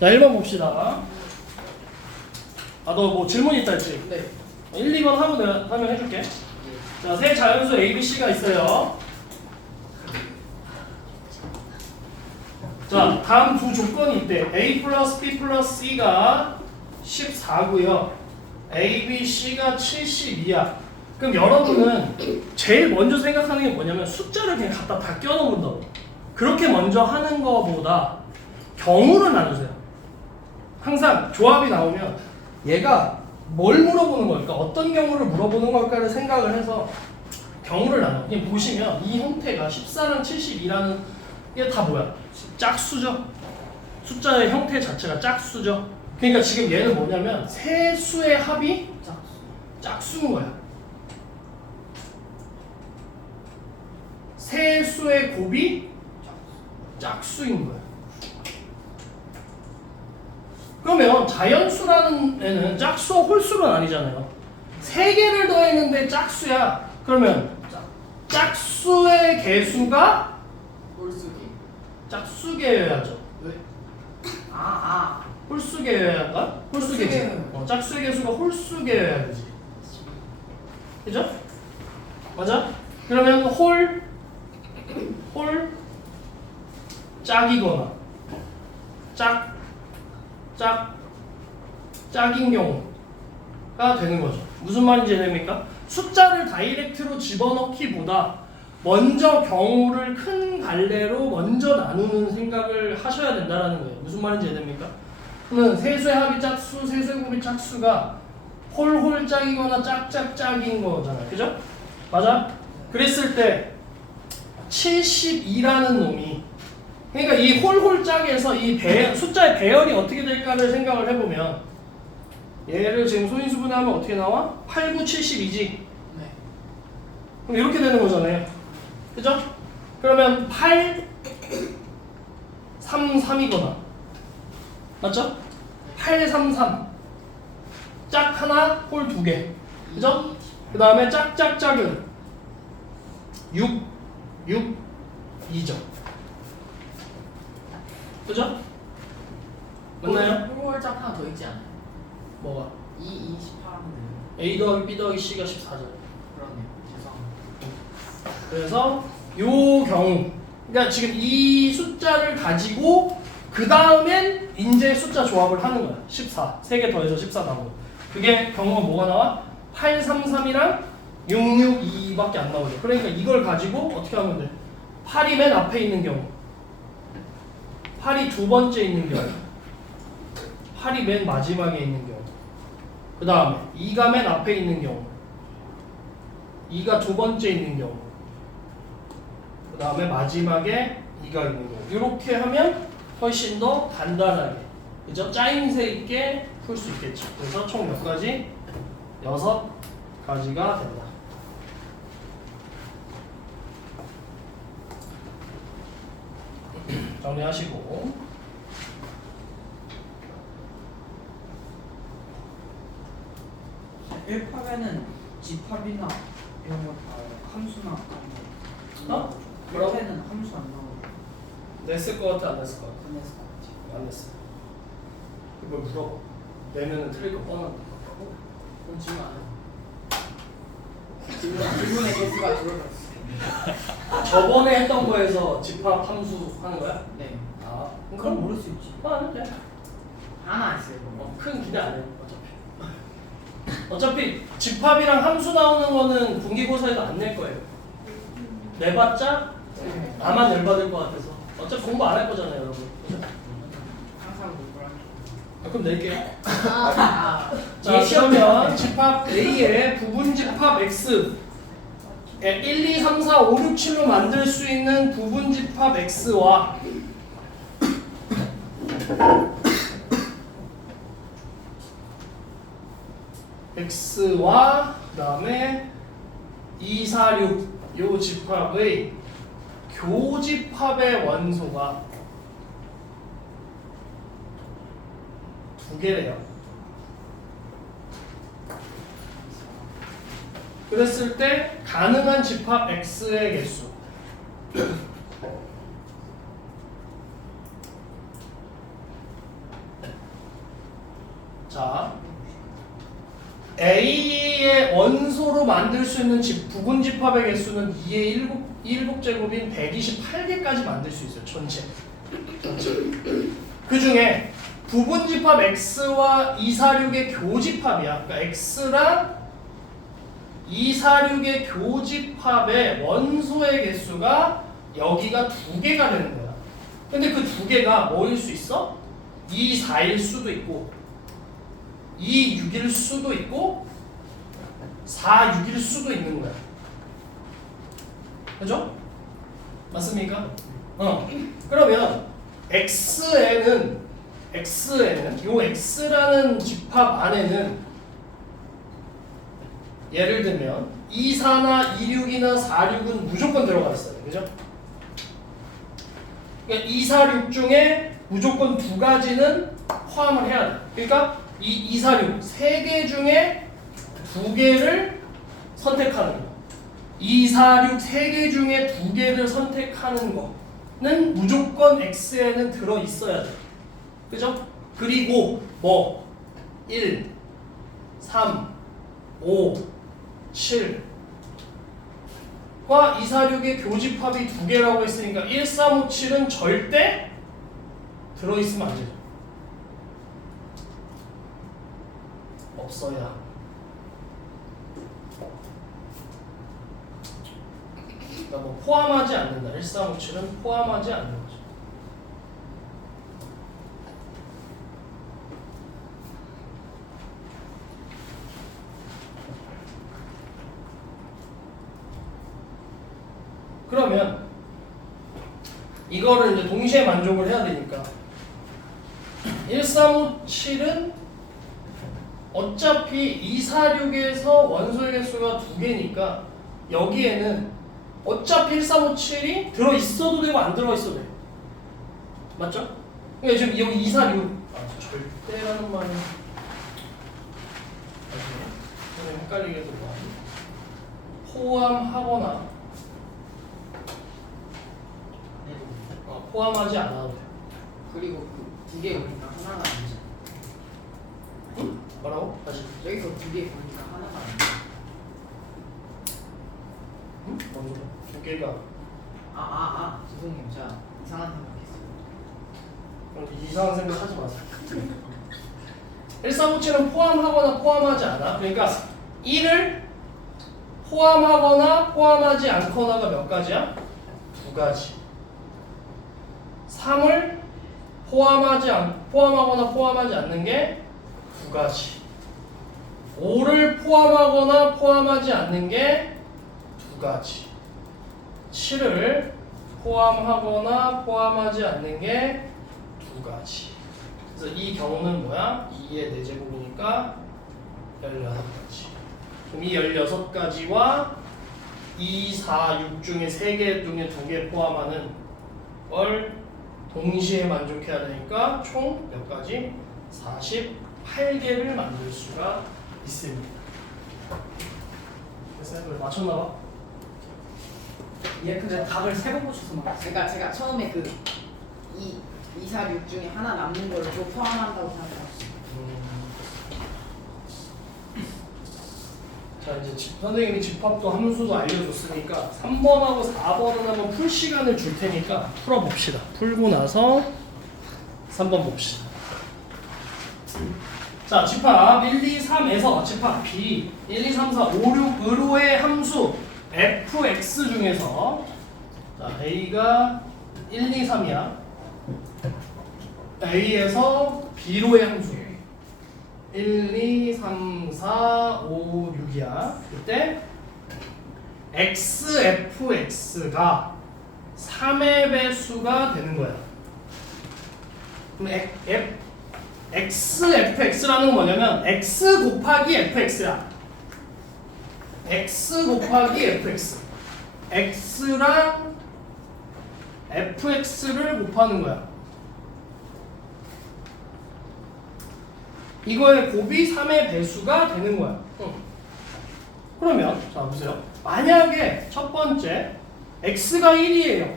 자, 1번 봅시다. 아, 너 뭐 질문 있다 했지? 네. 1, 2번 하고 내가 설명해줄게. 자, 세 자연수 A, B, C가 있어요. 자, 다음 두 조건이 있대. A 플러스 B 플러스 C가 14고요. A, B, C가 72야. 그럼 여러분은 제일 먼저 생각하는 게 뭐냐면 숫자를 그냥 갖다 다 껴넣는다고. 그렇게 먼저 하는 거보다 경우를 나누세요. 항상 조합이 나오면 얘가 뭘 물어보는 걸까? 어떤 경우를 물어보는 걸까를 생각을 해서 경우를 나눠. 그냥 보시면 이 형태가 14랑 72라는 게 다 뭐야? 짝수죠. 숫자의 형태 자체가 짝수죠. 그러니까 지금 얘는 뭐냐면 세 수의 합이 짝수인 거야. 세 수의 곱이 짝수인 거야. 그러면 자연수라는 애는 짝수와 홀수로 나뉘잖아요. 세 개를 더했는데 짝수야. 그러면 짝수의 개수가 홀수기. 짝수개여야죠. 왜? 아. 홀수개여야가? 홀수개지. 홀수개예요. 짝수의 개수가 홀수개여야 되지. 그죠? 맞아? 그러면 홀 짝이거나 짝인 경우가 되는 거죠. 무슨 말인지 됩니까? 숫자를 다이렉트로 집어넣기보다 먼저 경우를 큰 갈래로 먼저 나누는 생각을 하셔야 된다는 거예요. 무슨 말인지 됩니까? 그러면 세수의 합이 짝수, 세수의 곱이 짝수가 홀 짝이거나 짝인 거잖아요. 그죠? 맞아? 그랬을 때 72라는 놈이, 그러니까 이 홀 짝에서 이 숫자의 배열이 어떻게 될까를 생각을 해보면 얘를 지금 소인수분해하면 어떻게 나와? 8, 9, 72지. 네. 그럼 이렇게 되는 거잖아요. 그죠? 그러면 8, 3, 3이거나 맞죠? 8, 3, 3 짝 하나, 홀 두 개. 그죠? 그 다음에 짝은 6, 2죠. 그죠? 맞나요? 홀짝 하나 더 있지 않아요? 뭐가? 2, 18하면 A 더하기 B 더하기 C가 14죠. 그러네요. 죄송합니다. 그래서 요 경우, 그러니까 지금 이 숫자를 가지고 그 다음엔 이제 숫자 조합을 하는 거야. 14. 3개 더해서 14 나오고. 그게 경우가 뭐가 나와? 833이랑 662밖에 안 나오죠. 그러니까 이걸 가지고 어떻게 하면 돼? 8이 맨 앞에 있는 경우, 8이 두 번째 있는 경우, 8이 맨 마지막에 있는 경우, 그 다음에 2가 맨 앞에 있는 경우, 2가 두 번째 있는 경우, 그 다음에 마지막에 2가 있는 경우. 이렇게 하면 훨씬 더 간단하게, 그죠? 짜임새 있게 풀 수 있겠죠. 그래서 총 몇 가지? 6가지가 된다. 정리하시고. 일파면은 집합이나 이런 거 다 함수나 어? 뭐라고? 일파는 함수 안 나오고 냈을 것 같아, 안 냈을 것 같아? 끝냈을 것 같아. 안 냈어. 이걸 물어봐. 내면은 틀릴 거 뻔한데. 그럼 질문 안 해요. 질문의 개수가 줄어들었어요. 저번에 했던 거에서 집합 함수 하는 거야? 네. 아, 그럼 모를 수 있지. 안 해도 돼. 하나 있어요. 그거. 큰 기대 안 해. 어차피 집합이랑 함수 나오는 거는 분기고사에도 안 낼 거예요. 내봤자 나만 열받을 것 같아서. 어차피 공부 안 할 거잖아요, 여러분. 항상 공부를 아, 그럼 낼게요. 아. 자, 그러면 집합 A의 부분 집합 X 1, 2, 3, 4, 5, 6, 7로 만들 수 있는 부분 집합 X와 X와 그 다음에 2, 4, 6 요 집합의 교집합의 원소가 두 개래요. 그랬을 때 가능한 집합 X의 개수 자, A의 원소로 만들 수 있는 부분 집합의 개수는 2의 1곱제곱인 128개까지 만들 수 있어요. 전체. 그 중에 부분 집합 X와 246의 교집합이야. 그러니까 X랑 246의 교집합의 원소의 개수가 여기가 2개가 되는 거야. 근데 그 2개가 뭐일 수 있어? 2, 4일 수도 있고 2, 6일 수도 있고 4, 6일 수도 있는 거야. 그죠? 맞습니까? 그러면 X에는 요 X라는 집합 안에는 예를 들면 2, 4나 2, 6이나 4, 6은 무조건 들어가 있어요. 그죠? 그러니까 2, 4, 6 중에 무조건 2가지는 포함을 해야 돼. 그러니까 2, 4, 6 3개 중에 2개를 선택하는 거. 2, 4, 6 3개 중에 2개를 선택하는 거는 무조건 X에는 들어 있어야 돼. 그죠? 그리고 뭐 1, 3, 5, 7과 2, 4, 6의 교집합이 2개라고 했으니까 1, 3, 5, 7은 절대 들어있으면 안 되죠. 없어야. 그러니까 뭐 포함하지 않는다. 1, 3, 5, 7은 포함하지 않는 거죠. 그러면 이거를 이제 동시에 만족을 해야 되니까 1, 3, 5, 7은 어차피 2, 4, 6에서 원소의 개수가 2개니까 여기에는 어차피 1, 3, 5, 7이 들어있어도 되고 안 들어있어도 돼. 맞죠? 그러니까 지금 여기 2, 4, 6 절대라는 말은 헷갈리게 해서 포함하거나 포함하지 않아도 돼. 그리고 그 2개 보니까 하나가 아니죠. 응? 뭐라고? 다시. 여기서 2개 보니까 하나가 아니죠. 응? 뭔 소리야? 2개가 죄송해요. 제가 이상한 생각했어요. 이상한 생각 하지 마세요. 1, 3, 5, 7은 포함하거나 포함하지 않아. 그러니까 1을 포함하거나 포함하지 않거나가 몇 가지야? 2가지. 3을 포함하거나 포함하지 않는 게 2가지. 5를 포함하거나 포함하지 않는 게 2가지. 7을 포함하거나 포함하지 않는 게 2가지. 그래서 이 경우는 뭐야? 2의 4제곱이니까 16가지. 그럼 이 16가지와 2, 4, 6 중에 3개 중에 2개 포함하는 걸 동시에 만족해야 되니까 총 몇 가지? 48개를 만들 수가 있습니다. 그래서 이걸 맞췄나 봐? 얘 근데 답을 3번 고쳐서 막. 그러니까 제가 처음에 그 2, 4, 6 중에 하나 남는 걸 또 포함한다고 생각했어요. 자 이제 선생님이 집합도 함수도 알려줬으니까 3번하고 4번은 한번 풀 시간을 줄 테니까 풀어봅시다. 풀고 나서 3번 봅시다. 자 집합 1, 2, 3에서 집합 B 1, 2, 3, 4, 5, 6으로의 함수 fx 중에서 자 A가 1, 2, 3이야. A에서 B로의 함수 1, 2, 3, 4, 5, 6이야. 그때 xfx가 3의 배수가 되는 거야. 그럼 xfx라는 건 뭐냐면 x 곱하기 fx야. x 곱하기 fx. x랑 fx를 곱하는 거야. 이거의 곱이 3의 배수가 되는 거야. 그러면 자 보세요. 만약에 첫 번째 x가 1이에요.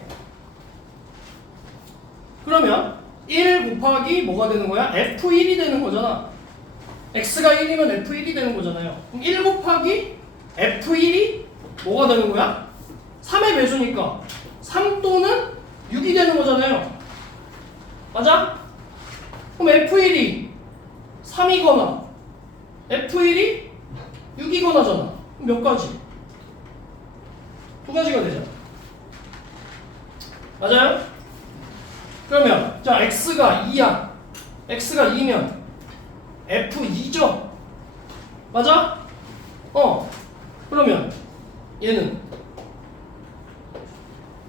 그러면 1 곱하기 뭐가 되는 거야? f1이 되는 거잖아. x가 1이면 f1이 되는 거잖아요. 그럼 1 곱하기 f1이 뭐가 되는 거야? 3의 배수니까 3 또는 6이 되는 거잖아요. 맞아? 그럼 f1이 3이거나 f1이 6이거나잖아. 몇 가지? 두 가지가 되잖아. 맞아요? 그러면 자 x가 2야. x가 2면 f2죠. 맞아? 그러면 얘는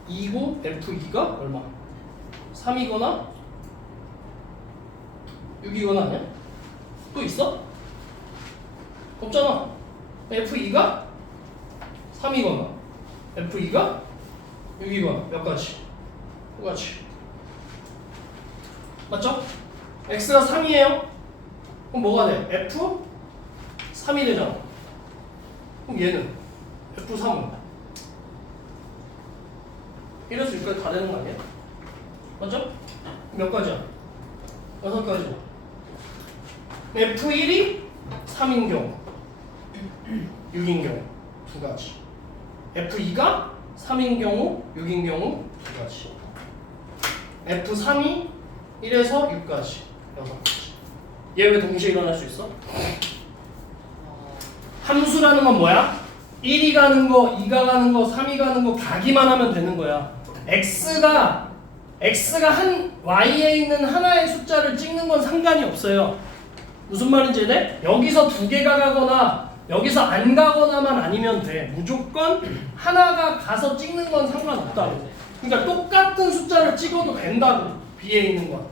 2고 f2가 얼마? 3이거나 6이거나 아니야? 또 있어? 없잖아. f2가 3이거나 f2가 6이거나 몇 가지? 두 가지. 맞죠? x가 3이에요. 그럼 뭐가 돼? f 3이 되잖아. 그럼 얘는 f3은 1에서 6까지 다 되는 거 아니야? 맞죠? 몇 가지야? 6가지야. f1이 3인 경우 6인 경우 두 가지. f2가 3인 경우 6인 경우 두 가지. f3이 1에서 6까지 6가지. 얘 왜 동시에 일어날 수 있어? 함수라는 건 뭐야? 1이 가는 거, 2가 가는 거, 3이 가는 거 가기만 하면 되는 거야. x가 한 y에 있는 하나의 숫자를 찍는 건 상관이 없어요. 무슨 말인지 이해? 여기서 두 개가 가거나 여기서 안 가거나만 아니면 돼. 무조건 하나가 가서 찍는 건 상관없다고. 그러니까 똑같은 숫자를 찍어도 된다고. B에 있는 건.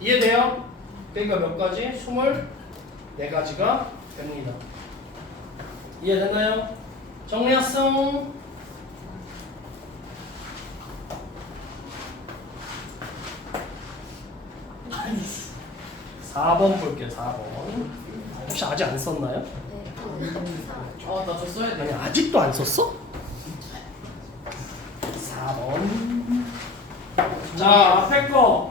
이해돼요? 그러니까 몇 가지? 24가지가 됩니다. 이해됐나요? 정리했어. 4번 볼게요. 4번. 혹시 아직 안 썼나요? 나 저 써야 아니 돼. 아직도 안 썼어? 4번. 자 앞에 거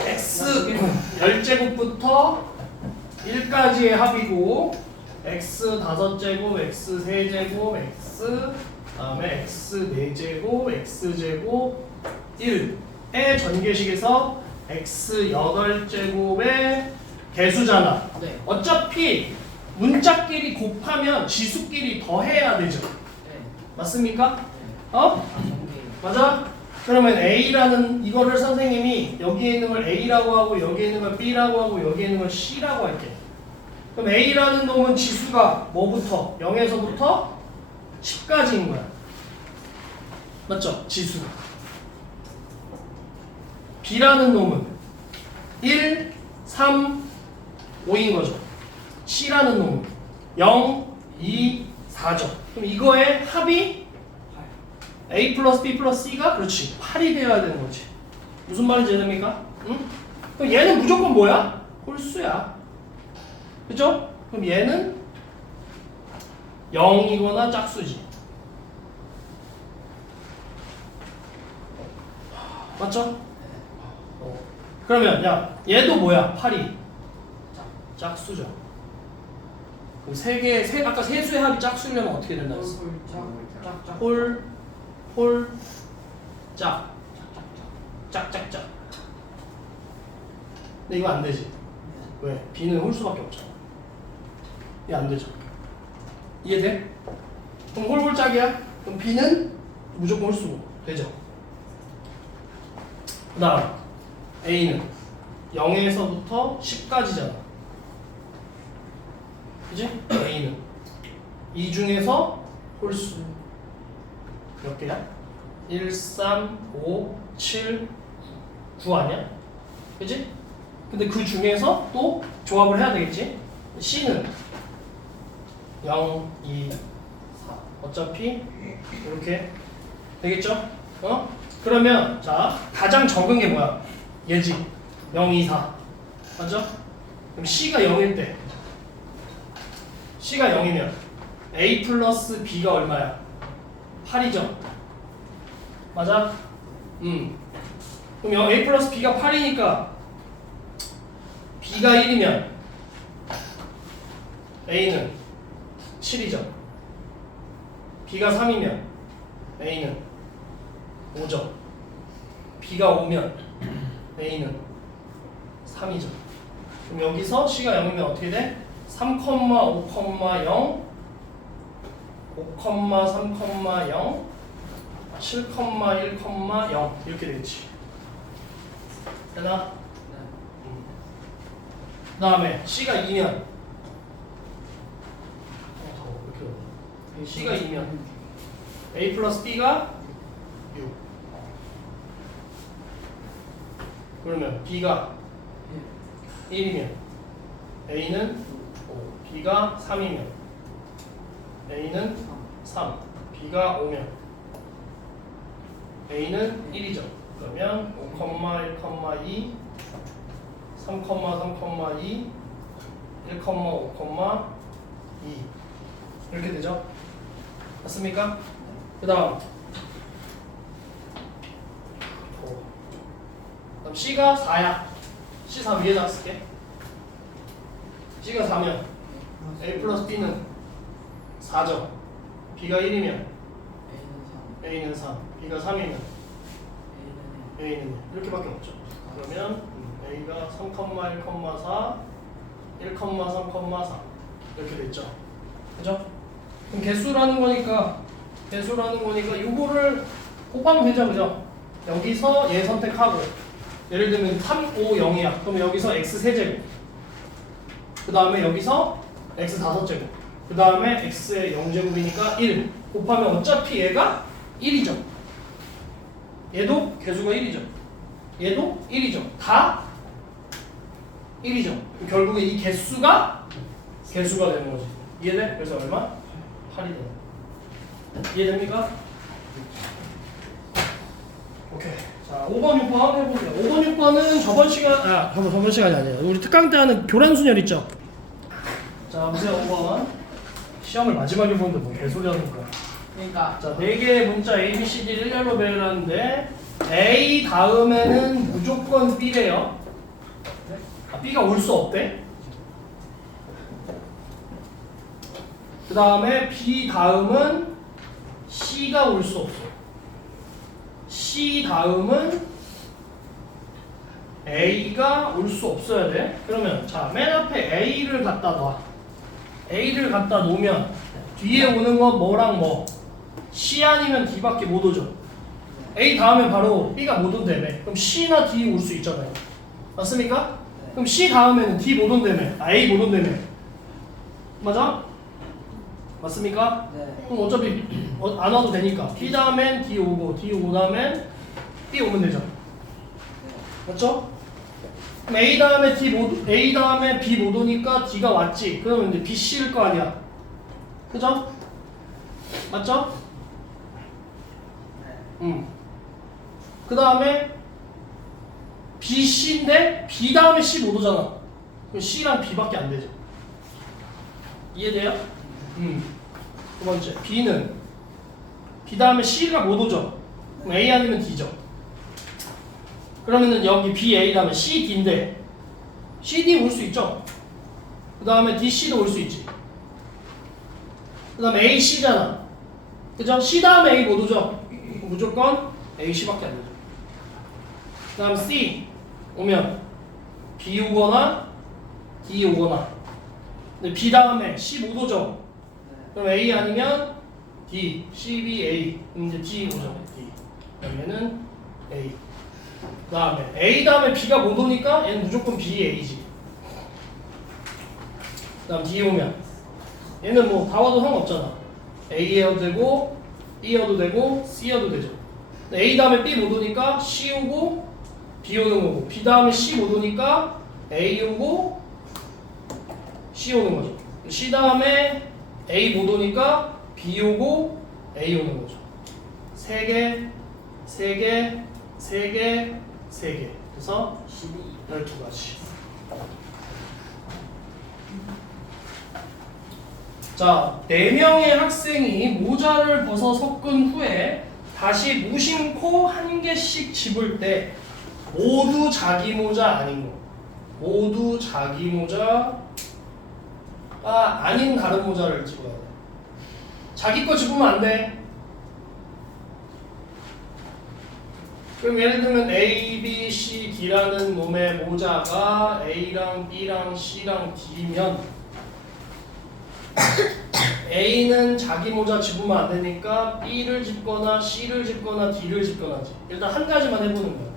x 10제곱부터 1까지의 합이고 x 5제곱, x 3제곱, x 다음에 x 4제곱, x제곱 1의 전개식에서 x 8제곱의 개수잖아. 네. 어차피 문자끼리 곱하면 지수끼리 더해야 되죠. 네. 맞습니까? 네. 전개. 맞아? 그러면 A라는 이거를 선생님이 여기에 있는 걸 A라고 하고 여기에 있는 걸 B라고 하고 여기에 있는 걸 C라고 할게. 그럼 A라는 놈은 지수가 뭐부터? 0에서부터 10까지인 거야. 맞죠? 지수가. B라는 놈은 1, 3, 5인 거죠. C라는 놈은 0, 2, 4죠. 그럼 이거의 합이 A 플러스 B 플러스 C가 그렇지 8이 되어야 되는 거지. 무슨 말인지 이해됩니까? 응? 그럼 얘는 무조건 뭐야? 홀수야. 그죠? 그럼 얘는 0이거나 짝수지. 맞죠? 그러면 야 얘도 뭐야? 8이 짝수죠. 그럼 아까 세 수의 합이 짝수려면 어떻게 된다 했어? 짝짝짝. 홀, 짝, 짝짝짝. 근데 이거 안 되지. 왜? B는 홀수밖에 없잖아. 이게 안 되죠. 이해돼? 그럼 홀짝이야. 그럼 B는 무조건 홀수고 되죠. 그다음 A는 0에서부터 10까지잖아. 그지? A는 이 중에서 홀수 몇 개야? 1, 3, 5, 7, 9 아니야? 그지? 근데 그 중에서 또 조합을 해야 되겠지? C는 0, 2, 4 어차피 이렇게 되겠죠? 그러면 자 가장 적은 게 뭐야? 얘지 0, 2, 4 맞죠? 그럼 C가 0일 때 C가 0이면 A 플러스 B가 얼마야? 8이죠? 맞아? 그럼 A 플러스 B가 8이니까 B가 1이면 A는 7이죠. B가 3이면 A는 5죠. B가 5면 A는 3이죠. 그럼 여기서 C가 0이면 어떻게 돼? 3,5,0 5,3,0 7,1,0 이렇게 되겠지. 되나? 그 다음에 C가 2면 C가 2면 A 플러스 B가 6. 그러면 B가 1이면 A는 5, B가 3이면 A는 3, B가 5면 A는 1이죠. 그러면 5,1,2 3,3,2 1,5,2 이렇게 되죠? 맞습니까? 그 다음 C가 4야. C 4 위에다 쓸게. C가 4면 A 플러스 B는 4죠. B가 1이면 A는 3, B가 3이면 A는 1 이렇게밖에 없죠. 그러면 A가 3,1,4 1,3,4 이렇게 됐죠. 그죠? 그럼 개수라는 거니까 요거를 곱하면 되죠. 그죠? 여기서 얘 선택하고 예를 들면 3, 5, 0이야. 그럼 여기서 x 세제곱 그 다음에 여기서 x 5제곱 그 다음에 x의 0제곱이니까 1 곱하면 어차피 얘가 1이죠. 얘도 개수가 1이죠. 얘도 1이죠. 다 1이죠. 결국에 이 개수가 되는 거지. 이해돼? 그래서 얼마? 8이 되는. 이해됩니까? 오케이. 자, 5번, 6번 해보세요. 5번, 6번은 저번 시간이 아니에요. 우리 특강 때 하는 교란순열 있죠? 자, 보세요. 5번. 시험을 마지막에 보는데 뭐 개소리 하는 거야. 그러니까 자, 4개의 문자 A, B, C, D 일렬로 배열하는데 A 다음에는 무조건 B래요. B가 올 수 없대. 그 다음에 B 다음은 C가 올 수 없어. C 다음은 A가 올 수 없어야 돼. 그러면 자, 맨 앞에 A를 갖다 놔. A를 갖다 놓으면 뒤에 오는 건 뭐랑 뭐? C 아니면 D밖에 못 오죠. A 다음에 바로 B가 못 온다며. 그럼 C나 D 올 수 있잖아요. 맞습니까? 그럼 C 다음에는 D 못 온다며. A 못 온다며. 맞아? 맞습니까? 네. 그럼 어차피 안 와도 되니까 B 다음엔 D 오고 D 오고 다음엔 B 오면 되죠. 맞죠? 그럼 A 다음에 A 다음에 B 못 오니까 D가 왔지. 그러면 이제 B, C일 거 아니야. 그죠? 맞죠? 그 다음에 B, C인데 B 다음에 C 못 오잖아. 그럼 C랑 B밖에 안 되죠. 이해돼요? 두 번째 B는 B 다음에 C가 못 오죠. 그럼 A 아니면 D죠. 그러면은 여기 B, A 다음에 C, D인데 C, D 올 수 있죠. 그 다음에 D, C도 올 수 있지. 그 다음에 A, C잖아. 그죠? C 다음에 A 못 오죠. 무조건 A, C밖에 안 되죠. 그 다음 C 오면 B 오거나 D 오거나. 근데 B 다음에 C 못 오죠. 그럼 A 아니면 D, C, B, A. 그럼 이제 D 오죠. D. 그러면은 A. 그 다음에 A 다음에 B가 못 오니까 얘는 무조건 B, A지. 그 다음 D 오면 얘는 뭐 다 와도 상관없잖아. A여도 되고 B여도 되고 C여도 되죠. A 다음에 B 못 오니까 C 오고 B 오는 거고 B 다음에 C 못 오니까 A 오고 C 오는 거죠. C 다음에 A 못 오니까 B 오고 A 오는 거죠. 3개, 3개, 3개, 3개. 그래서 12가지. 자, 4명의 학생이 모자를 벗어 섞은 후에 다시 무심코 한 개씩 집을 때 모두 자기 모자 아닌 거. 모두 자기 모자 아닌 다른 모자를 집어야 돼. 자기 거 집으면 안 돼. 그럼 예를 들면 A, B, C, D라는 놈의 모자가 A랑 B랑 C랑 D면 A는 자기 모자 집으면 안 되니까 B를 집거나 C를 집거나 D를 집거나 하지. 일단 한 가지만 해보는 거야.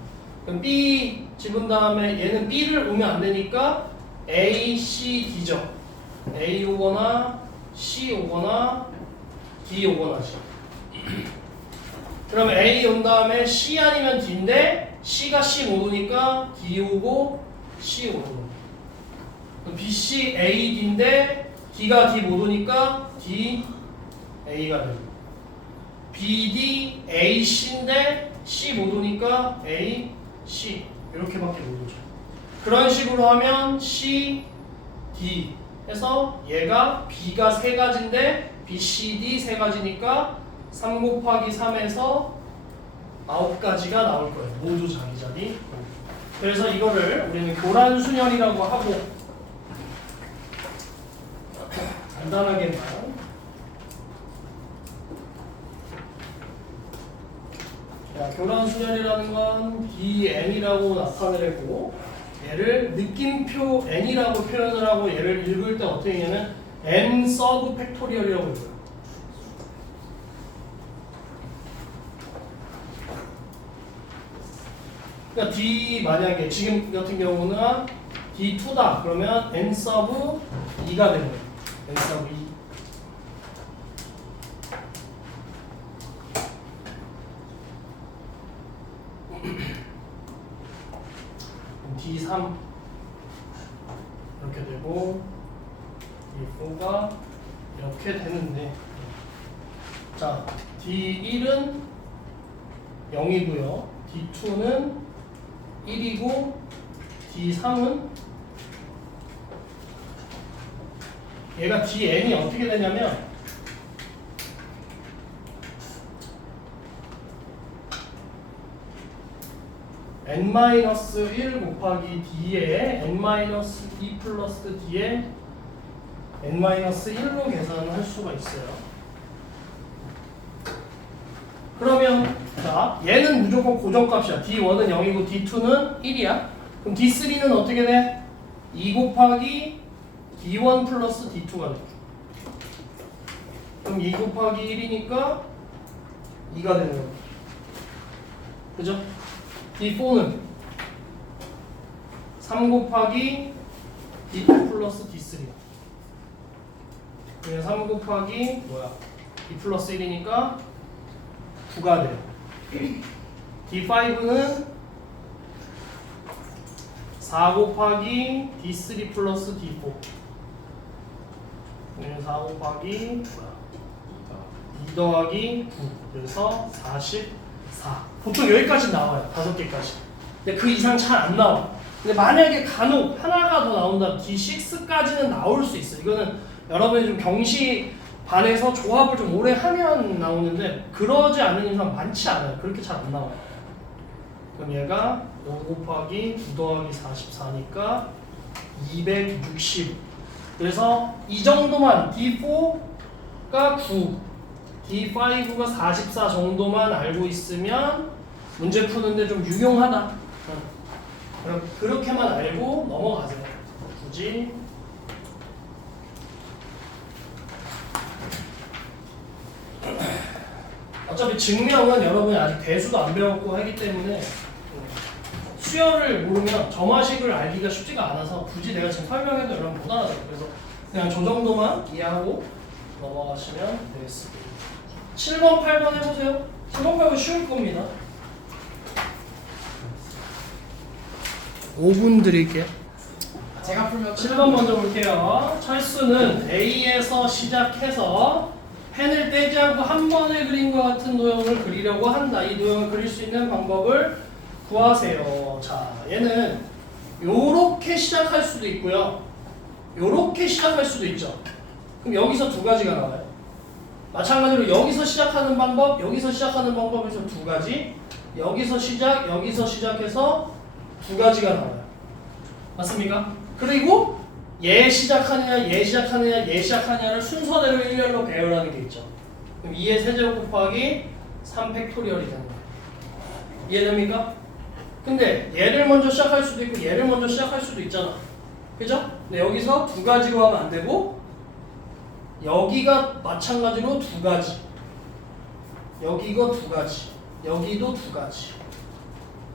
그럼 B 집은 다음에 얘는 B를 오면 안 되니까 A, C, D죠. A 오거나 C 오거나 D 오거나 하지. 그러면 A 온 다음에 C 아니면 D인데 C가 C 못 오니까 D 오고 C 오는 거야. B, C, A, D인데 D가 D 못 오니까 D, A가 되고 B, D, A, C인데 C 못 오니까 A, C 이렇게밖에 못 오죠. 그런 식으로 하면 C, D 해서 얘가 B가 세 가지인데 B, C, D 세 가지니까 3 곱하기 3에서 9가지가 나올 거예요. 모두 자기 자리. 그래서 이거를 우리는 교란순열이라고 하고 간단하게만 교란순열이라는 건 DN이라고 나타내고 얘를 느낌표 N이라고 표현을 하고 얘를 읽을 때 어떻게 했냐면 N 서브 팩토리얼이라고 읽어요. 그러니까 D 만약에 지금 같은 경우는 D2다 그러면 N 서브 2가 되는 거예요. N 서브 2. D3 이렇게 되고 D4가 이렇게 되는데 자 D1은 0이고요. D2는 1이고 D3은 얘가 DN이 어떻게 되냐면 n-1 곱하기 D에 n-2 플러스 D에 n-1로 계산을 할 수가 있어요. 그러면 자 얘는 무조건 고정값이야. D1은 0이고 D2는 1이야. 그럼 D3는 어떻게 돼? 2 곱하기 D1 플러스 D2가 돼. 그럼 2 곱하기 1이니까 2가 되는 거야. 그죠? D4는 3 곱하기 D2 플러스 D3. 그냥 3 곱하기 D 플러스 1이니까 9가 돼요. D5는 4 곱하기 D3 플러스 D4. 그냥 4 곱하기 2 더하기 9. 그래서 44. 보통 여기까지 나와요. 5개까지. 근데 그 이상 잘 안 나와. 근데 만약에 간혹 하나가 더 나온다. D6까지는 나올 수 있어. 이거는 여러분이 좀 경시 반에서 조합을 좀 오래 하면 나오는데 그러지 않는 이상 많지 않아요. 그렇게 잘 안 나와요. 그럼 얘가 5 곱하기 9 더하기 44니까 260. 그래서 이 정도만 D4가 9, D5가 44 정도만 알고 있으면 문제 푸는데 좀 유용하다. 그럼 그렇게만 알고 넘어가세요. 굳이 어차피 증명은 여러분이 아직 대수도 안 배웠고 하기 때문에 수열을 모르면 점화식을 알기가 쉽지가 않아서 굳이 내가 지금 설명해도 여러분 못 알아들어요. 그래서 그냥 저 정도만 이해하고 넘어가시면 되겠습니다. 7번, 8번 해보세요. 7번, 8번 쉬울 겁니다. 5분 드릴게요. 제가 풀면 7번 먼저 볼게요. 철수는 A에서 시작해서 펜을 떼지 않고 한 번에 그림과 같은 도형을 그리려고 한다. 이 도형을 그릴 수 있는 방법을 구하세요. 자, 얘는 요렇게 시작할 수도 있고요. 요렇게 시작할 수도 있죠. 그럼 여기서 두 가지가 나와요. 마찬가지로 여기서 시작하는 방법, 여기서 시작하는 방법에서 두 가지, 여기서 시작, 여기서 시작해서 두 가지가 나와요. 맞습니까? 그리고 얘 시작하느냐 얘 시작하느냐 얘 시작하느냐를 순서대로 일렬로 배열하는 게 있죠. 그럼 2의 세제곱 곱하기 3팩토리얼이 되는 거예요. 이해됩니까? 근데 얘를 먼저 시작할 수도 있고 얘를 먼저 시작할 수도 있잖아. 그죠? 근데 여기서 두 가지로 하면 안 되고 여기가 마찬가지로 두 가지, 여기가 두 가지, 여기도 두 가지.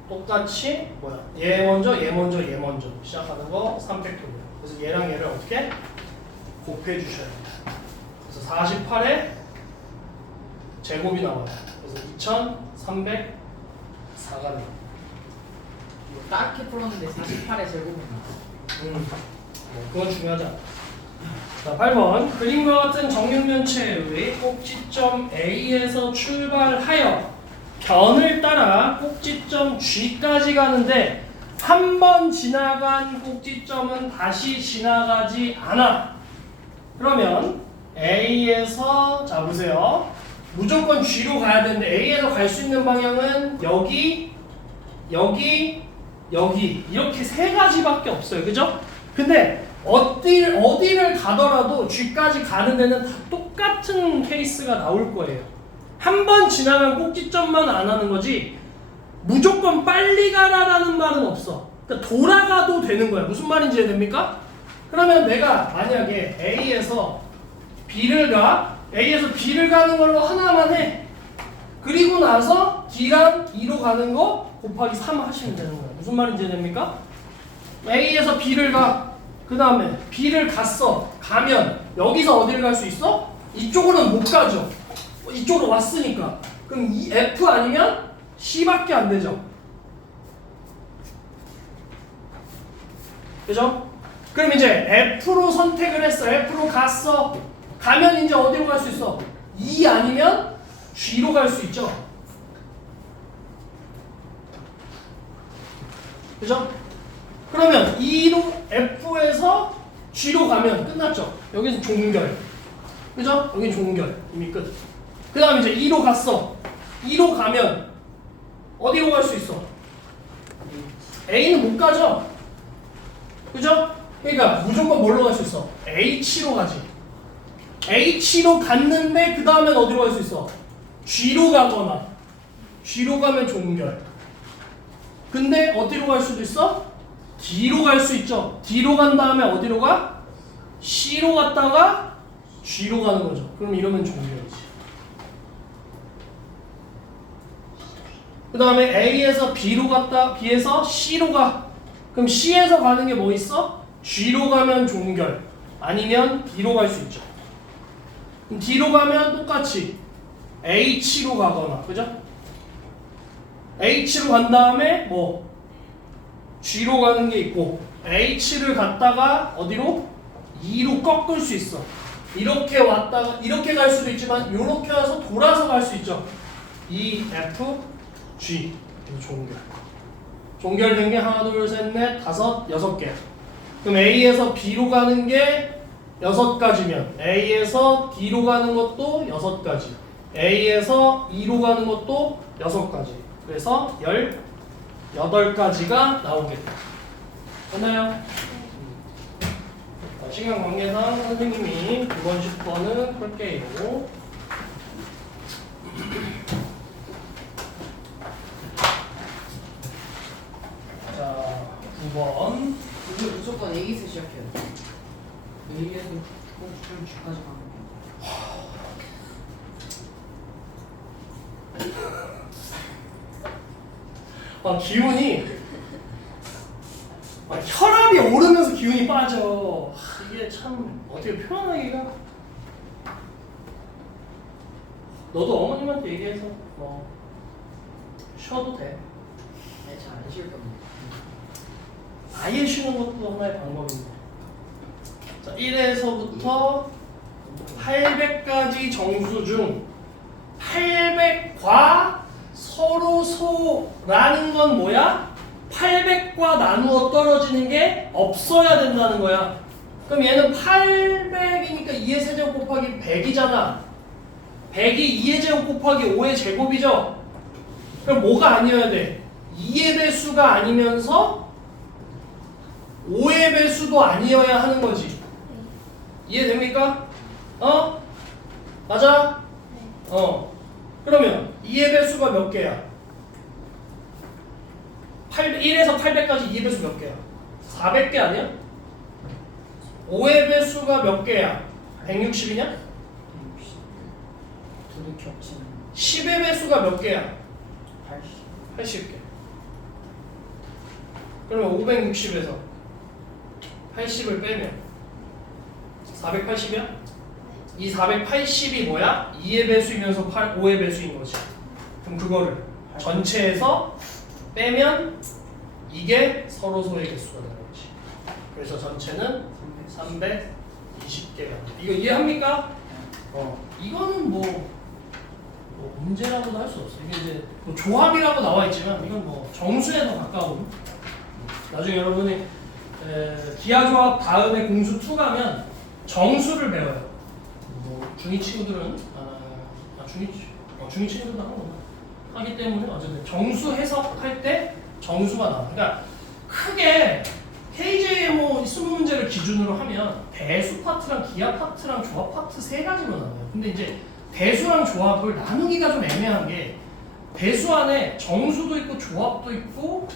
똑같이 뭐야? 얘 먼저, 얘 먼저, 얘 먼저 시작하는 거 3팩토리얼. 그래서 얘랑 얘를 어떻게 곱해 주셔야 됩니다. 그래서 48에 제곱이 나와요. 그래서 2304가 돼요. 이거 딱히 풀었는데 48의 제곱은 뭐 그건 중요하지 않아. 자, 8번. 그림과 같은 정육면체의 꼭지점 A에서 출발하여 변을 따라 꼭지점 G까지 가는데 한 번 지나간 꼭지점은 다시 지나가지 않아. 그러면 A에서 자 보세요. 무조건 G로 가야 되는데 A에서 갈 수 있는 방향은 여기, 여기, 여기 이렇게 세 가지밖에 없어요. 그죠? 근데 어디를 가더라도 G까지 가는 데는 다 똑같은 케이스가 나올 거예요. 한 번 지나간 꼭지점만 안 하는 거지 무조건 빨리 가라라는 말은 없어. 그러니까 돌아가도 되는 거야. 무슨 말인지 이해됩니까? 그러면 내가 만약에 A에서 B를 가는 걸로 하나만 해. 그리고 나서 D랑 E로 가는 거 곱하기 3 하시면 되는 거야. 무슨 말인지 이해됩니까? A에서 B를 가. 그 다음에 B를 갔어. 가면 여기서 어디를 갈 수 있어? 이쪽으로는 못 가죠. 이쪽으로 왔으니까. 그럼 이 F 아니면 C밖에 안 되죠. 그죠? 그럼 이제 F로 선택을 했어. F로 갔어. 가면 이제 어디로 갈 수 있어? E 아니면 G로 갈 수 있죠. 그죠? 그러면 E로 F에서 G로 가면 끝났죠. 여기는 종결. 그죠? 여기는 종결. 이미 끝. 그 다음에 이제 E로 갔어. E로 가면 어디로 갈 수 있어? A는 못 가죠. 그죠? 그러니까 무조건 뭘로 갈 수 있어? H로 가지. H로 갔는데 그 다음엔 어디로 갈 수 있어? G로 가거나 G로 가면 종결. 근데 어디로 갈 수도 있어? D로 갈 수 있죠. D로 간 다음에 어디로 가? C로 갔다가 G로 가는 거죠. 그럼 이러면 종결이지. 그 다음에 A에서 B로 갔다 B에서 C로 가. 그럼 C에서 가는 게 뭐 있어? G로 가면 종결 아니면 D로 갈 수 있죠. 그럼 D로 가면 똑같이 H로 가거나 그죠? H로 간 다음에 뭐 G로 가는 게 있고 H를 갔다가 어디로? E로 꺾을 수 있어. 이렇게 왔다가 이렇게 갈 수도 있지만 이렇게 와서 돌아서 갈 수 있죠. E, F, G 종결. 종결된 게 하나, 둘, 셋, 넷, 다섯, 6개. 그럼 A에서 B로 가는 게 6가지면 A에서 D로 가는 것도 6가지. A에서 E로 가는 것도 6가지. 그래서 18가지가 나오겠다. 됐나요? 시간 관계상 선생님이 9번, 10번은 풀게요. 자, 9번. 이거 무조건 A에서 시작해야 돼. A에서 꼭지점 G까지 가는 기운이 혈압이 오르면서 기운이 빠져. 이게 참 어떻게 표현하기가. 너도 어머님한테 얘기해서 뭐 쉬어도 돼. 잘안 쉬울 겁니다. 아예 쉬는 것도 하나의 방법인데. 자, 1에서부터 800까지 정수 중 800과 서로 소라는 건 뭐야? 800과 나누어 떨어지는 게 없어야 된다는 거야. 그럼 얘는 800이니까 2의 세제곱 곱하기 100이잖아. 100이 2의 제곱 곱하기 5의 제곱이죠. 그럼 뭐가 아니어야 돼? 2의 배수가 아니면서 5의 배수도 아니어야 하는 거지. 이해됩니까? 어? 맞아? 그러면 2의 배수가 몇 개야? 1에서 800까지 2의 배수 몇 개야? 400개 아니야? 5의 배수가 몇 개야? 160이냐? 둘이 겹치는 10의 배수가 몇 개야? 80. 80개. 그러면 560에서 80을 빼면 480이야? 이 480이 뭐야? 2의 배수이면서 5의 배수인 거지. 그럼 그거를 전체에서 빼면 이게 서로소의 개수가 되는 거지. 그래서 전체는 320개가. 이거 이해합니까? 이거는 뭐 문제라고도 할 수 없어. 이게 이제 뭐 조합이라고 나와 있지만 이건 뭐 정수에 더 가까운. 나중에 여러분이 기하조합 다음에 공수 2 가면 정수를 배워요. 뭐 중2 친구들은 중2 친구들은 하는구나. 하기 때문에 어쨌든 정수 해석할 때 정수가 나와. 그러니까 크게 KJ 뭐 20문제를 기준으로 하면 대수 파트랑 기하 파트랑 조합 파트 세 가지로 나와요. 근데 이제 대수랑 조합을 나누기가 좀 애매한 게 대수 안에 정수도 있고 조합도 있고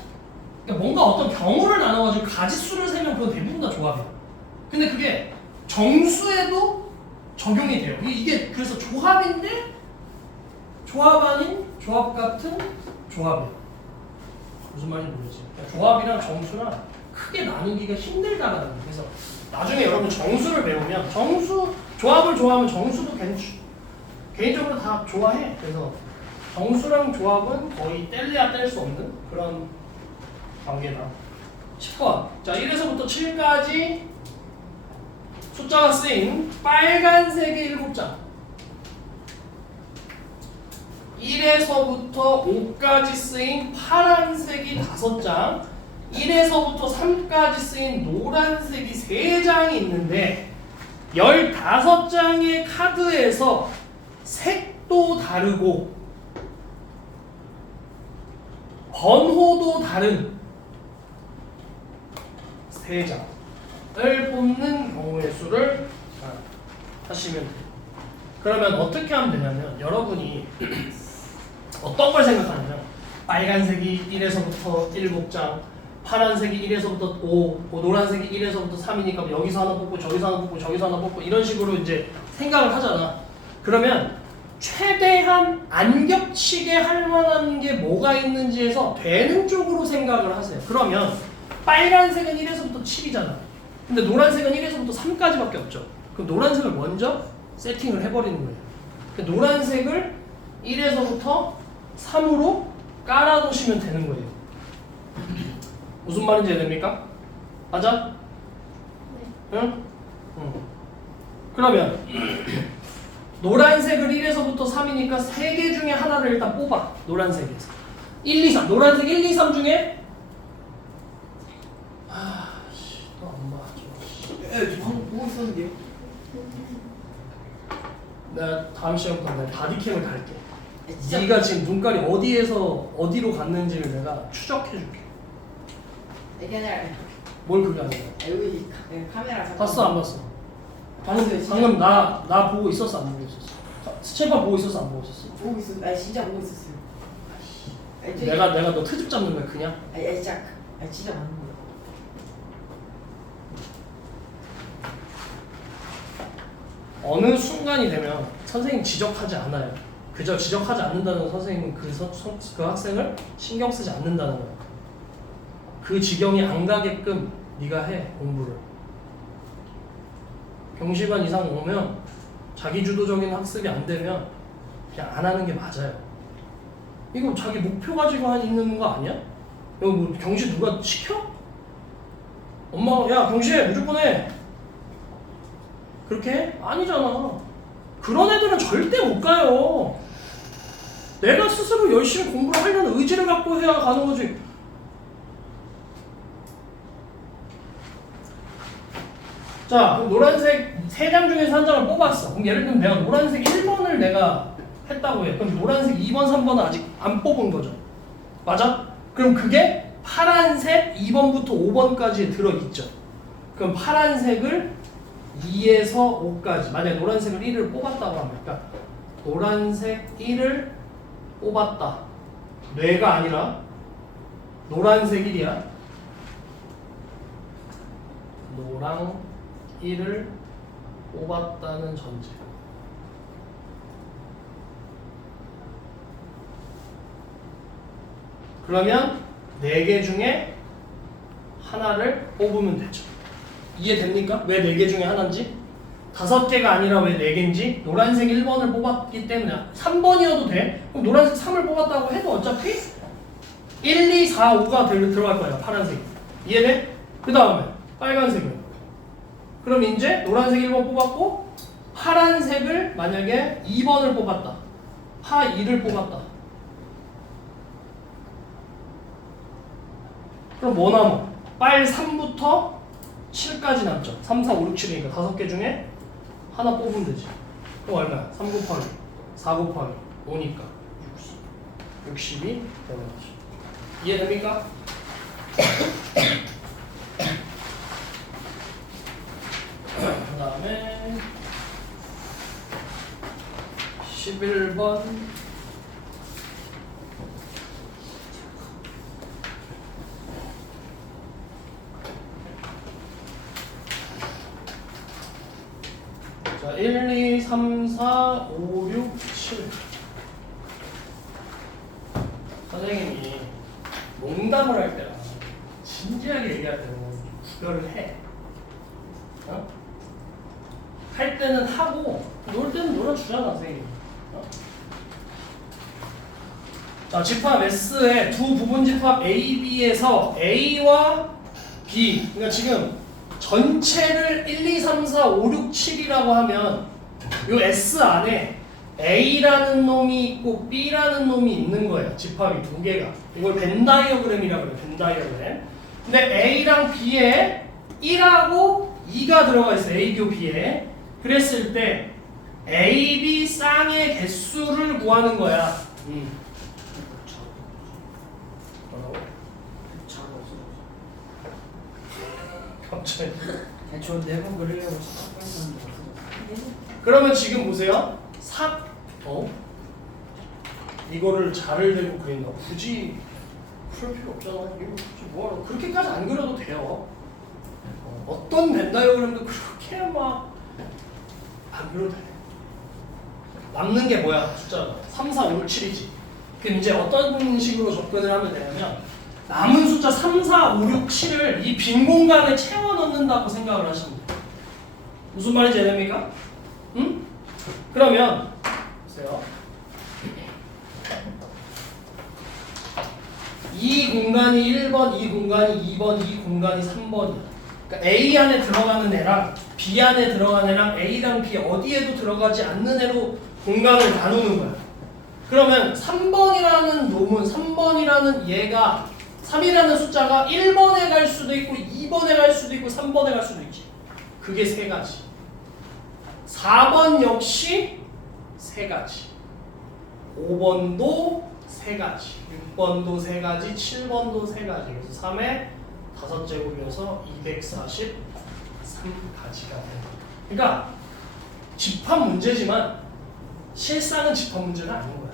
그러니까 뭔가 어떤 경우를 나눠가지고 가지수를 세면 그건 대부분 다 조합이야. 근데 그게 정수에도 적용이 돼요. 이게 그래서 조합인데 조합 아닌 조합 같은 조합이야. 무슨 말인지 모르지. 그러니까 조합이랑 정수랑 크게 나누기가 힘들다라는 거예요. 그래서 나중에 여러분 정수를 배우면 정수 조합을 좋아하면 정수도 개인적으로 다 좋아해. 그래서 정수랑 조합은 거의 뗄래야 뗄 수 없는 그런 관계다. 10번. 자, 1에서부터 7까지 숫자가 쓰인 빨간색의 7장. 1에서부터 5까지 쓰인 파란색이 5장. 1에서부터 3까지 쓰인 노란색이 3장이 있는데 15장의 카드에서 색도 다르고 번호도 다른 3장을 뽑는 경우의 수를 하시면 돼요. 그러면 어떻게 하면 되냐면 여러분이 어떤 걸 생각하냐면 빨간색이 1에서부터 7장, 파란색이 1에서부터 5, 노란색이 1에서부터 3이니까 여기서 하나 뽑고 저기서 하나 뽑고 저기서 하나 뽑고 이런 식으로 이제 생각을 하잖아. 그러면 최대한 안 겹치게 할 만한 게 뭐가 있는지에서 되는 쪽으로 생각을 하세요. 그러면 빨간색은 1에서부터 7이잖아. 근데 노란색은 1에서부터 3까지밖에 없죠. 그럼 노란색을 먼저 세팅을 해버리는 거예요. 노란색을 1에서부터 3으로 깔아놓으시면 되는 거예요. 무슨 말인지 이해됩니까? 맞아? 네. 응? 그러면 노란색을 1에서부터 3이니까 3개 중에 하나를 일단 뽑아. 노란색에서 1, 2, 3 노란색 1, 2, 3 중에 또 안 봐. 방금 보고 있었는데요. 내가 다음 시간부터 내가 바디캠을 달게. 진짜? 네가 지금 눈깔이 어디에서 어디로 갔는지를 내가 추적해줄게. 이게 아니라 뭘 그게 아니야? 여기 카메라 잠깐. 봤어 안 봤어? 봤어요. 진짜 방금 나 보고 있었어 안 보고 있었어? 스체파 보고 있었어 안 보고 있었어? 보고 있었. 아니 진짜 보고 있었어요. 아니, 저기- 내가 너 트집 잡는 거야 그냥? 아니 진짜 맞는 거예요. 어느 순간이 되면 선생님 지적하지 않아요. 그저 지적하지 않는다는 선생님은 그 학생을 신경 쓰지 않는다는 거야. 그 지경이 안 가게끔 네가 해 공부를. 경시반 이상 오면 자기 주도적인 학습이 안 되면 그냥 안 하는 게 맞아요. 이거 자기 목표 가지고 있는 거 아니야? 이거 뭐 경시 누가 시켜? 엄마가 야 경시해 무조건 해. 그렇게 해? 아니잖아. 그런 애들은 절대 못 가요. 내가 스스로 열심히 공부를 하려는 의지를 갖고 해야 가는 거지. 자, 그럼 노란색 3장 중에서 한 장을 뽑았어. 그럼 예를 들면 내가 노란색 1번을 내가 했다고 해. 그럼 노란색 2번, 3번은 아직 안 뽑은 거죠. 맞아? 그럼 그게 파란색 2번부터 5번까지 들어있죠. 그럼 파란색을 2에서 5까지, 만약에 노란색을 1을 뽑았다고 하면, 그러니까 노란색 1을 뽑았다. 뇌가 아니라 노란색 1이야. 노랑 1을 뽑았다는 전제. 그러면 4개 중에 하나를 뽑으면 되죠. 이해됩니까? 왜 4개 중에 하나인지? 5개가 아니라 왜 4개인지? 노란색 1번을 뽑았기 때문에 3번이어도 돼. 그럼 노란색 3을 뽑았다고 해도 어차피 1, 2, 4, 5가 들어갈 거예요. 파란색이. 이해돼? 그 다음에 빨간색은? 그럼 이제 노란색 1번 뽑았고 파란색을 만약에 2번을 뽑았다. 파 2를 뽑았다. 그럼 뭐 남아? 빨 3부터 7까지 남죠. 3, 4, 5, 6, 7이니까 5개 중에 하나 뽑으면 되지. 그럼 얼마야? 3 곱하기 4 곱하기 5니까 60이 되는 거지. 이해됩니까? 그 다음에 11번 자, 1, 2, 3, 4, 5, 6, 7 선생님이 농담을 할 때랑 진지하게 얘기할 때는 구별을 해. 어? 할 때는 하고 놀 때는 놀아주잖아 선생님. 어? 자, 집합 S의 두 부분 집합 A, B에서 A와 B, 그러니까 지금 전체를 1, 2, 3, 4, 5, 6, 7이라고 하면 이 S 안에 A라는 놈이 있고 B라는 놈이 있는 거예요. 집합이 두 개가. 이걸 벤 다이어그램이라고 그래요. 벤 다이어그램. 근데 A랑 B에 1하고 2가 들어가 있어요. A 교 B에. 그랬을 때 A, B 쌍의 개수를 구하는 거야. 뭐라고? 갑자기. 저 네모 그리려고 생각했는데 없어졌어. 그러면 지금 보세요. 이거를 자를 대고 그린다. 굳이 풀 필요 없잖아. 이거 굳이 뭐하러 그렇게까지 안 그려도 돼요. 어떤 벤 다이어그램도 그렇게 막 안 그려도 돼. 남는 게 뭐야? 숫자가 3, 4, 5, 6, 7이지. 그럼 이제 어떤 식으로 접근을 하면 되냐면 남은 숫자 3, 4, 5, 6, 7을 이 빈 공간에 채워 넣는다고 생각을 하시면 돼요. 무슨 말인지 이해됩니까? 응? 그러면 보세요. 이 공간이 1번, 이 공간이 2번, 이 공간이 3번이야. 그러니까 A 안에 들어가는 애랑 B 안에 들어가는 애랑 A랑 B 어디에도 들어가지 않는 애로 공간을 나누는 거야. 그러면 3번이라는 놈은 3번이라는 얘가 3이라는 숫자가 1번에 갈 수도 있고 2번에 갈 수도 있고 3번에 갈 수도 있지. 그게 세 가지. 4번 역시 세 가지. 5번도 세 가지. 6번도 세 가지. 7번도 세 가지. 그래서 3에 5제곱이어서 243가지가 돼요. 그러니까 집합 문제지만 실상은 집합 문제가 아닌 거야.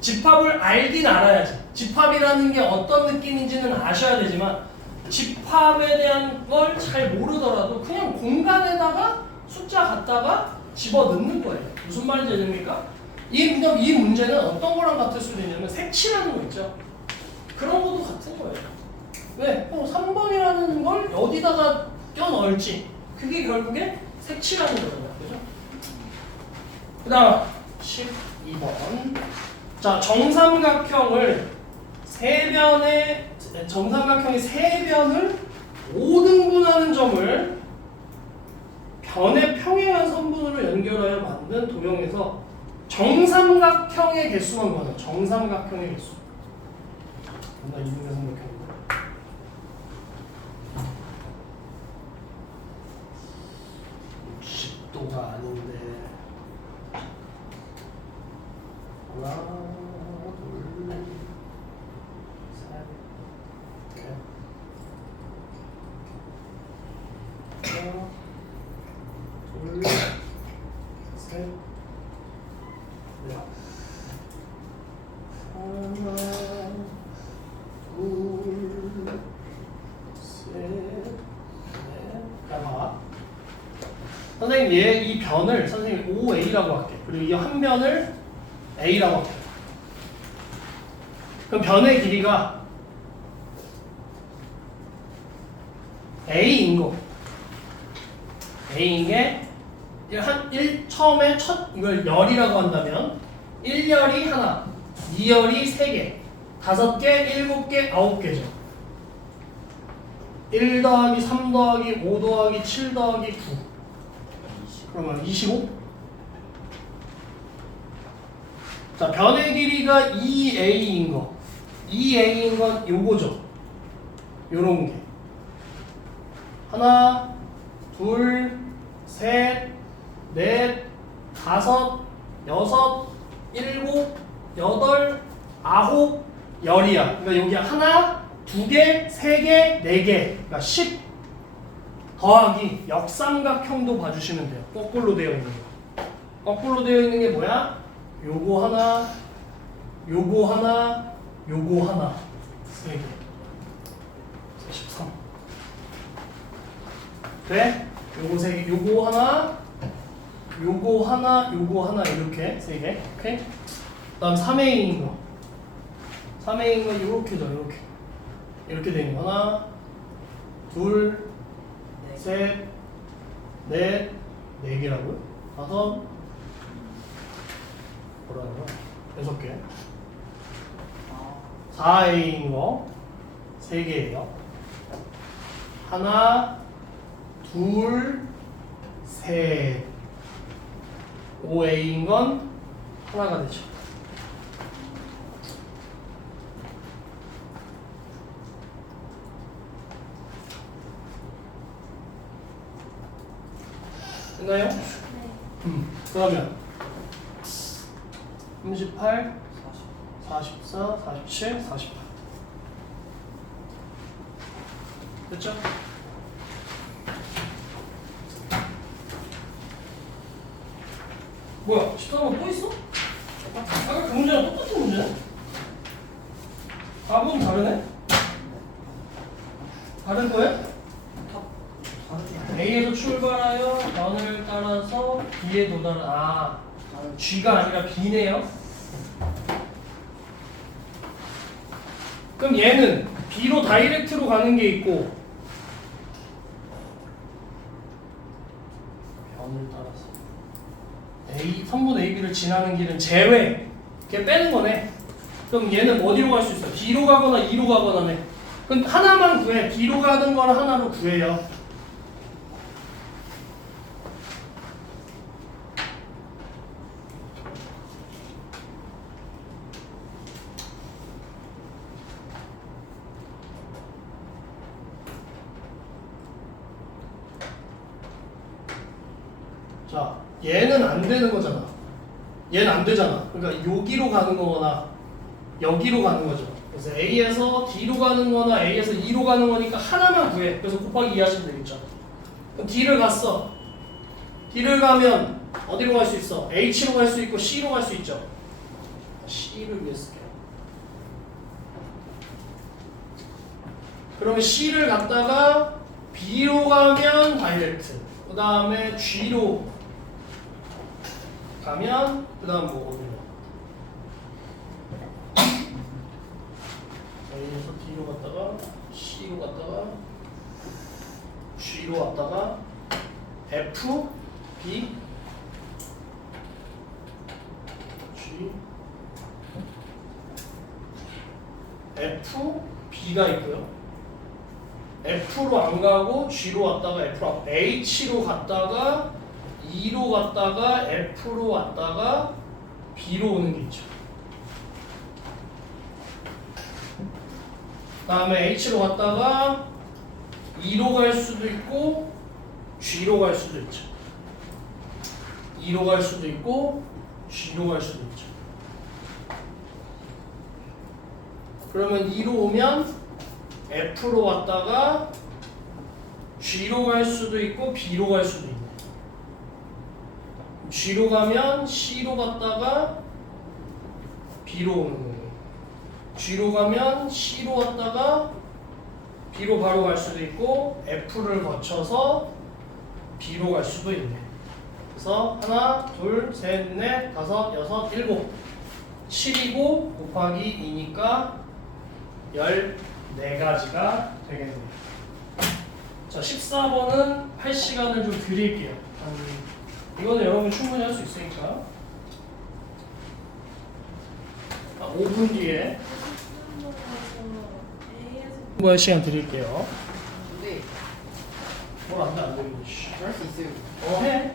집합을 알긴 알아야지. 집합이라는 게 어떤 느낌인지는 아셔야 되지만 집합에 대한 걸 잘 모르더라도 그냥 공간에다가 숫자 갖다가 집어넣는 거예요. 무슨 말인지 아십니까? 이 문제는 어떤 거랑 같을 수도 있냐면 색칠하는 거 있죠. 그런 것도 같은 거예요. 왜? 3번이라는 걸 어디다가 껴넣을지 그게 결국에 색칠하는 거잖아요. 그죠? 그 다음 12번. 자, 정삼각형의 세 변을 5등분하는 점을 변의 평행한 선분으로 연결하여 만든 도형에서 정삼각형의 개수만 구하는 정삼각형의 개수. 나 이등변 삼각형인가? 60도가 아닌데. 하나, 둘, 셋, 셋, 넷. 자, 봐. 선생님 얘 이 변을 선생님 OA라고 할게. 그리고 이 한 변을 A라고 할게. 그럼 변의 길이가 A인 거. A인 게 처음에 이걸 열이라고 한다면 1열이 하나, 2열이 3개, 5개, 7개, 9개죠. 1 더하기 3 더하기 5 더하기 7 더하기 9. 그러면 25? 자, 변의 길이가 2a인 거. 2a인 건 요거죠. 요런 게. 하나, 둘, 셋, 넷, 다섯, 여섯, 일곱, 여덟, 아홉, 열이야. 그러니까 여기 하나, 두 개, 세 개, 네 개. 그러니까 10 더하기 역삼각형도 봐주시면 돼요. 거꾸로 되어 있는 거. 거꾸로 되어 있는 게 뭐야? 요거 하나, 요거 하나, 요거 하나. 세 개. 13. 돼? 요거 세 개, 요거 하나, 요거 하나, 요거 하나 이렇게 세 개. 오케이? 그다음 3A인 거. 3A인 거 이렇게죠, 이렇게. 이렇게 되는 거. 하나, 둘, 셋, 넷, 네 개라고요? 다섯, 뭐라고요? 6개. 4A인 거 3개예요. 하나, 둘, 셋. 5A인 건 하나가 되죠. 됐나요? 그러면 38, 44, 47, 48 됐죠? 뭐야? 13번 또 있어? 아까 그 문제랑 똑같은 문제네? 답은 다르네? 다른 거야? A에서 출발하여 변을 따라서 B에 도달한 G가 아니라 B네요. 그럼 얘는 B로 다이렉트로 가는 게 있고 변을 따라서 선분 AB를 지나는 길은 제외. 걔 빼는 거네. 그럼 얘는 어디로 갈 수 있어? B로 가거나 E로 가거나네. 그럼 하나만 구해. B로 가는 거를 하나로 구해요. 자, 얘는 안 되는 거잖아. 얘는 안 되잖아. 그러니까 여기로 가는 거거나 여기로 가는 거죠. 그래서 A에서 D로 가는 거나 A에서 E로 가는 거니까 하나만 구해. 그래서 곱하기 2 하시면 되겠죠. 그럼 D를 갔어. D를 가면 어디로 갈 수 있어? H로 갈 수 있고 C로 갈 수 있죠. C를 위해 쓸게요. 그러면 C를 갔다가 B로 가면 다이렉트. 그 다음에 G로 가면 그 다음 뭐 어디로? A에서 D로 갔다가 C로 갔다가 G로 갔다가 F, B, G, F, B가 있고요. F로 안 가고 G로 왔다가 F로 H로 갔다가 E로 갔다가 F로 왔다가 B로 오는 게 있죠. 그 다음에 H로 갔다가 E로 갈 수도 있고 G로 갈 수도 있죠. E로 갈 수도 있고 G로 갈 수도 있죠. 그러면 E로 오면 F로 왔다가 G로 갈 수도 있고 B로 갈 수도 있네. G로 가면 C로 갔다가 B로 오는 거예요. G로 가면 C로 갔다가 B로 바로 갈 수도 있고 F를 거쳐서 B로 갈 수도 있네. 그래서 하나, 둘, 셋, 넷, 다섯, 여섯, 일곱 7이고 곱하기 2니까 14가지가 되겠네요. 자, 14번은 할 시간을 좀 드릴게요. 이거는 여러분 충분히 할 수 있으니까 5분 뒤에 공부할 시간 드릴게요. 근데 뭘 안 돼, 안 돼. 할 수 있어요. 해.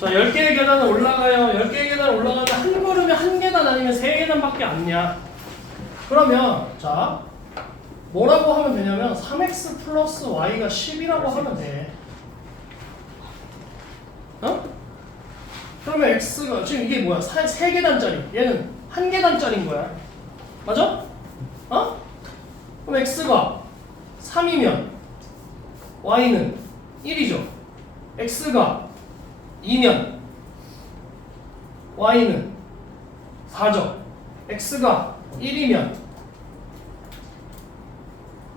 자, 10개의 계단을 올라가요. 10개의 계단을 올라가면 한 걸음에 한 계단 아니면 세 계단밖에 안 냐. 그러면 자, 뭐라고 하면 되냐면 3x 플러스 y가 10이라고 하면 돼. 어? 그러면 x가 지금 이게 뭐야? 세 계단짜리. 얘는 한 계단짜리인 거야. 맞아? 어? 그럼 x가 3이면 y는 1이죠. x가 2면 y는 4죠. x가 1이면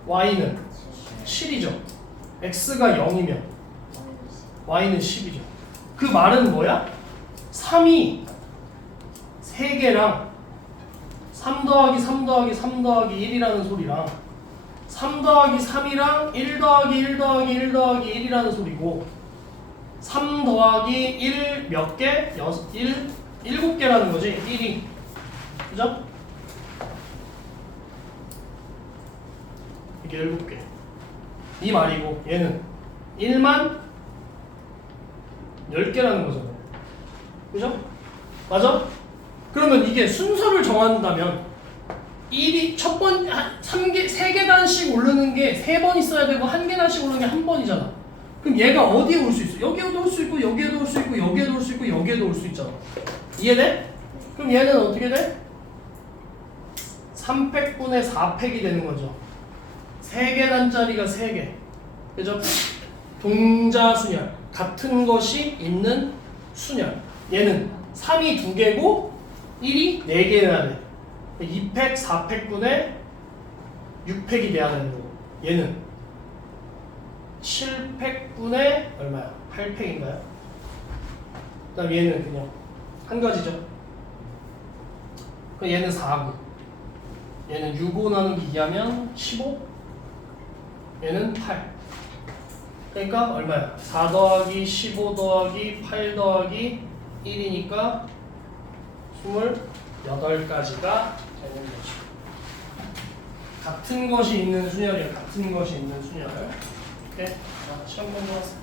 y는 7이죠. x가 0이면 y는 10이죠. 그 말은 뭐야? 3이 3개랑 3 더하기 3 더하기 3 더하기 1이라는 소리랑 3 더하기 3이랑 1 더하기 1 더하기 1 더하기 1이라는 소리고 3 더하기 1 몇 개? 7개라는 거지. 1이. 그죠? 이게 7개. 이 말이고 얘는 1만 10개라는 거잖아. 그죠? 맞아? 그러면 이게 순서를 정한다면 1이 첫 번, 3계단씩 오르는 게 3번 있어야 되고 1계단씩 오르는 게 1번이잖아. 그럼 얘가 어디에 올 수 있어? 여기에도 올 수 있고 여기에도 올 수 있고 여기에도 올 수 있고 여기에도 올 수 있잖아. 이해돼? 그럼 얘는 어떻게 돼? 3팩분의 4팩이 되는 거죠. 3계단짜리가 3개. 그죠? 동자순열. 같은 것이 있는 순열. 얘는 3이 2개고 1이 4개여야 돼. 2팩, 4팩분의 6팩이 돼야 되는 거고. 얘는 7팩분의 얼마야? 8팩인가요? 그 다음 얘는 그냥 한 가지죠. 그럼 얘는 4고 얘는 6, 5 나누기 2하면 15. 얘는 8. 그러니까 얼마야? 4 더하기 15 더하기 8 더하기 1이니까 28가지가 되는 거죠. 같은 것이 있는 순열이야. 같은 것이 있는 순열. 오케이? 자, 시험 공부하세요.